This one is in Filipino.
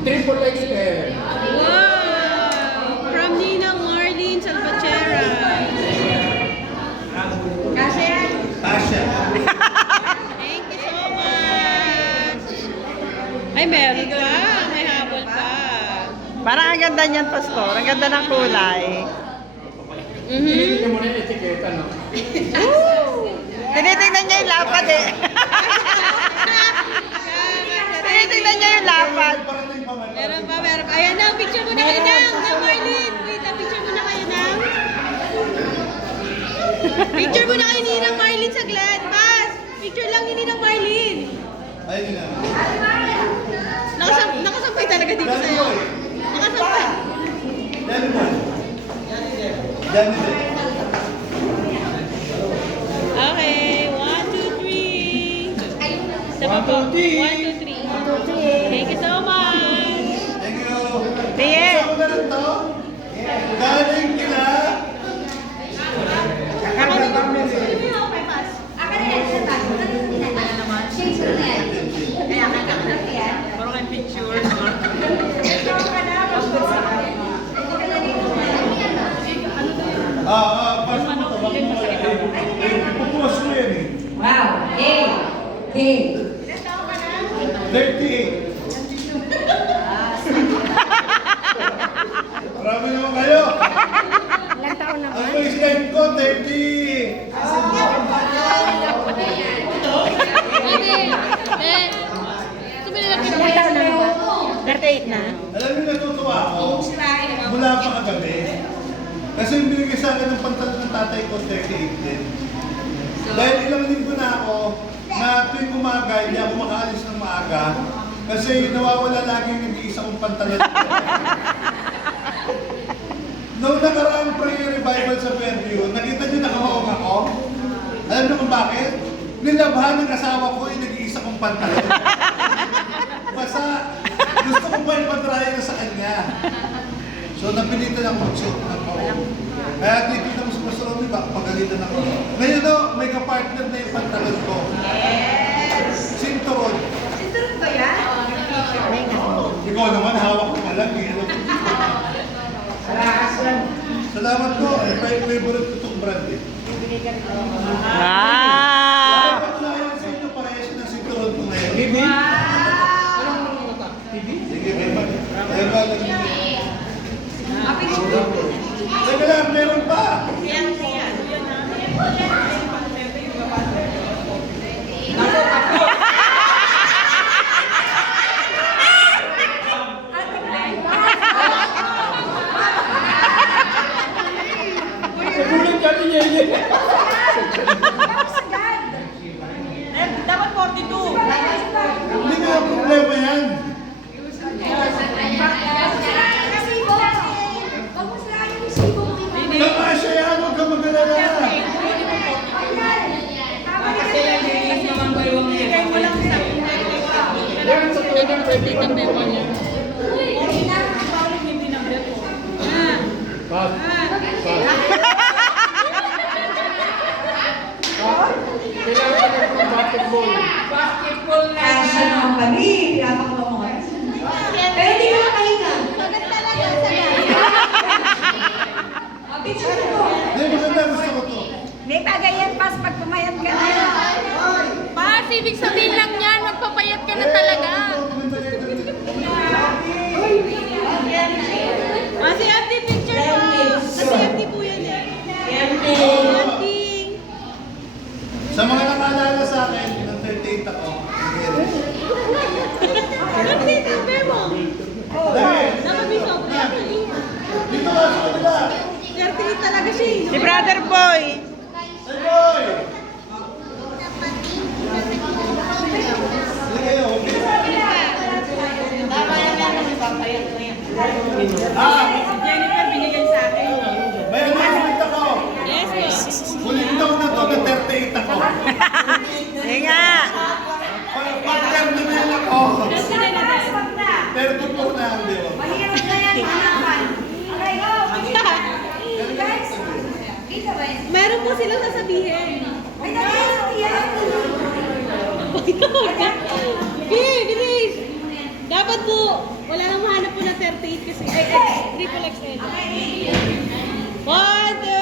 Triple XL. Wow! From Ninang Marlene Salvatierra. Kasi yan. Tasha. Thank you so much. Ay, meron pa. May habol pa. Parang ang ganda niyan, Pastor. Ang ganda ng kulay. Hindi mo na yung etiquette, ano? Tinitingnan niya yung lapad eh. Tinitingnan niya yung lapad. Meron pa, meron pa. Ayan na, picture mo na kayo Nang Marlene. Wait, picture mo na kayo Nang. Picture mo na kayo Ninang Marlene saglit. Pas, picture lang ni Ninang Marlene. Ayun na. Nakasampay talaga dito sa'yo. Nakasampay. Yan mo. Yan mo. Okay, 1, 2, 3. Sa baba. 1, 2, 3. Thank you so much. Thank you. Tiye. Isa ko na rin to. Galing kila. Parang may picture. Pas mo to. Ipupuwas mo yan eh. Wow. Hey. 38. Marami naman kayo. Ilang taon na Ang baseline ko, 30. Ilang taon na ba? 38 na. Alam niyo, natutuwa ako. Mula pa kagabi. Kasi yung binigay sa akin ng pantalon ng tatay ko, 38 din. Dahil ilang linggo na ako, na tuwing umaga, hindi ako makaalis ng maaga. Kasi nawawala lagi yung nag-iisa kong pantalon. Noong nakaraang prayer revival sa Fairview, nakita niyo nakamaong ako? Alam niyo kung bakit? Nilabhan ng asawa ko yung nag-iisa kong pantalon. Basta gusto ko pa ipatraya na sa kanya. So napilitan ako mag-suot ng maong. Kaya tikita mo sa Pastor Romy, baka pagalitan ako. Ngayon no, may kapartner na yung pantalon ko. Yes! Sinturon. Sinturon ba yan? Ikaw naman, hawak ko pa lang eh. Salamat po. Favorite ko itong brand eh. Wow! Salamat na yan sa inyo. Parehas na sinturon ko ngayon. TV? Sige, may mag. May mag. Teka lang, meron pa. Nagulat ka ni Yeye. Dapat 42. Hindi nga problema yan. Tama siya yan, huwag ka mag-alala. Meron sa tulad ng pwede ka meron niya. Pas. Kailangan ka ng basketball. Kasya naman kami. Pinapakuha mo ngayon. Pero hindi ka makahinga. Picture mo. Hindi, maganda, gusto ko to. Hindi, bagay yan, Pas, pag pumayat ka na. Pas, ibig sabihin lang yan, magpapayat ka na talaga. Kasi FD picture po. Kasi FD po yan eh. FD. Sa mga nakaalala sa akin, ng 38 ako. FD, number mo. Dahil, Nakabiso. dito ka sa kanila. 38 talaga siya eh. Si Brother Boy. Hey boy! Sige, okay. Jennifer binigay sa akin. May announcement ako. Yes, po. Huling taon na to, na 38 ako. Sige nga. Pag-terminal ako. Yes, na natin. 34 na ang diwa. Mahirap na yan, hanapan. Okay, go. Guys, kita ba yan? Meron po silang sasabihin. Ay, dali, yan. Okay, bilis. Dapat po, Wala nang mahanap po na 38 kasi. Triple XL. 1, 2,